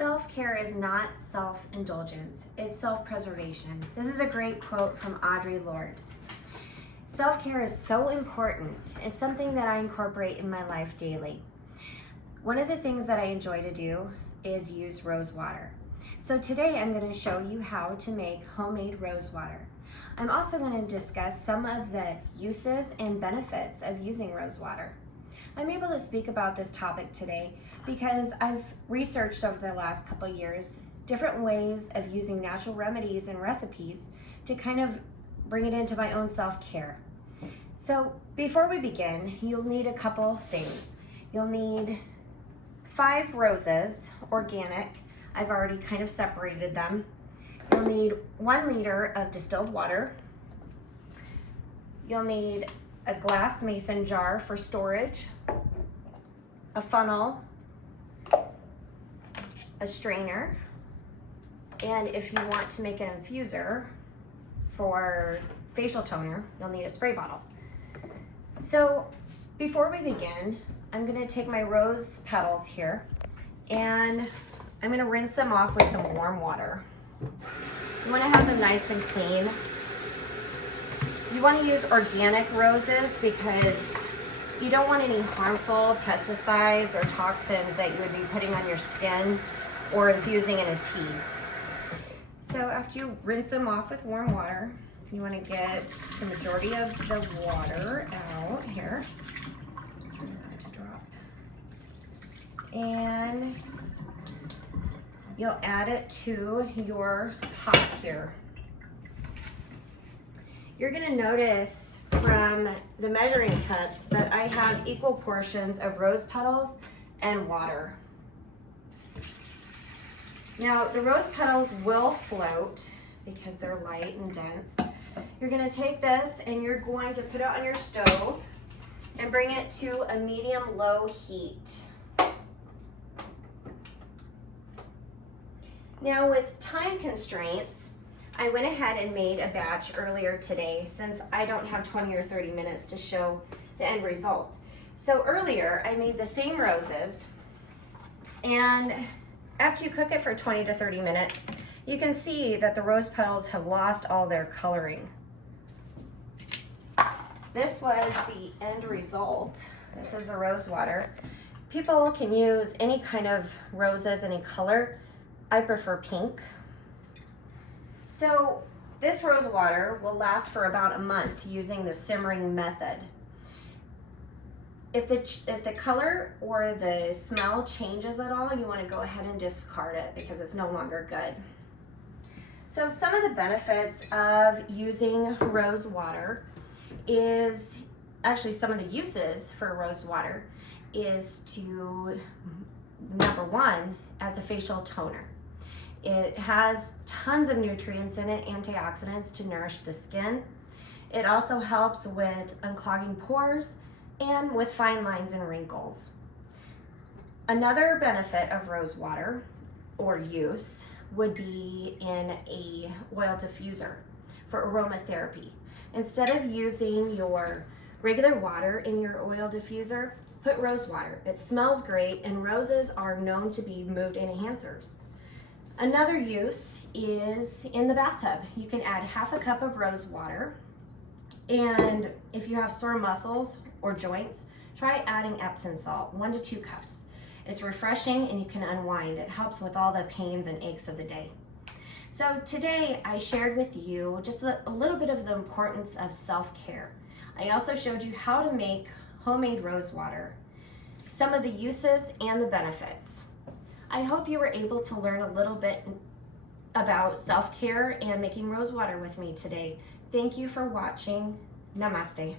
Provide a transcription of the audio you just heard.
Self-care is not self-indulgence, it's self-preservation. This is a great quote from Audre Lorde. Self-care is so important. It's something that I incorporate in my life daily. One of the things that I enjoy to do is use rose water. So today I'm going to show you how to make homemade rose water. I'm also going to discuss some of the uses and benefits of using rose water. I'm able to speak about this topic today because I've researched over the last couple of years different ways of using natural remedies and recipes to kind of bring it into my own self-care. So before we begin, you'll need a couple things. You'll need 5 roses, organic. I've already kind of separated them. You'll need 1 liter of distilled water. You'll need a glass mason jar for storage, a funnel, a strainer, and if you want to make an infuser for facial toner, you'll need a spray bottle. So before we begin, I'm going to take my rose petals here and I'm going to rinse them off with some warm water. You want to have them nice and clean. You want to use organic roses because you don't want any harmful pesticides or toxins that you would be putting on your skin or infusing in a tea. So after you rinse them off with warm water, you want to get the majority of the water out here. Try not to drop. And you'll add it to your pot here. You're going to notice from the measuring cups that I have equal portions of rose petals and water. Now, the rose petals will float because they're light and dense. You're going to take this and you're going to put it on your stove and bring it to a medium-low heat. Now, with time constraints, I went ahead and made a batch earlier today since I don't have 20 or 30 minutes to show the end result. So earlier I made the same roses, and after you cook it for 20 to 30 minutes, you can see that the rose petals have lost all their coloring. This was the end result. This is the rose water. People can use any kind of roses, any color. I prefer pink. So this rose water will last for about a month using the simmering method. If the color or the smell changes at all, you want to go ahead and discard it because it's no longer good. So some of the benefits of using rose water is, actually some of the uses for rose water is to, number one, as a facial toner. It has tons of nutrients in it, antioxidants to nourish the skin. It also helps with unclogging pores and with fine lines and wrinkles. Another benefit of rose water or use would be in a oil diffuser for aromatherapy. Instead of using your regular water in your oil diffuser, put rose water. It smells great and roses are known to be mood enhancers. Another use is in the bathtub. You can add half a cup of rose water, and if you have sore muscles or joints, try adding Epsom salt, 1 to 2 cups. It's refreshing and you can unwind. It helps with all the pains and aches of the day. So today I shared with you just a little bit of the importance of self-care. I also showed you how to make homemade rose water, some of the uses and the benefits. I hope you were able to learn a little bit about self-care and making rose water with me today. Thank you for watching. Namaste.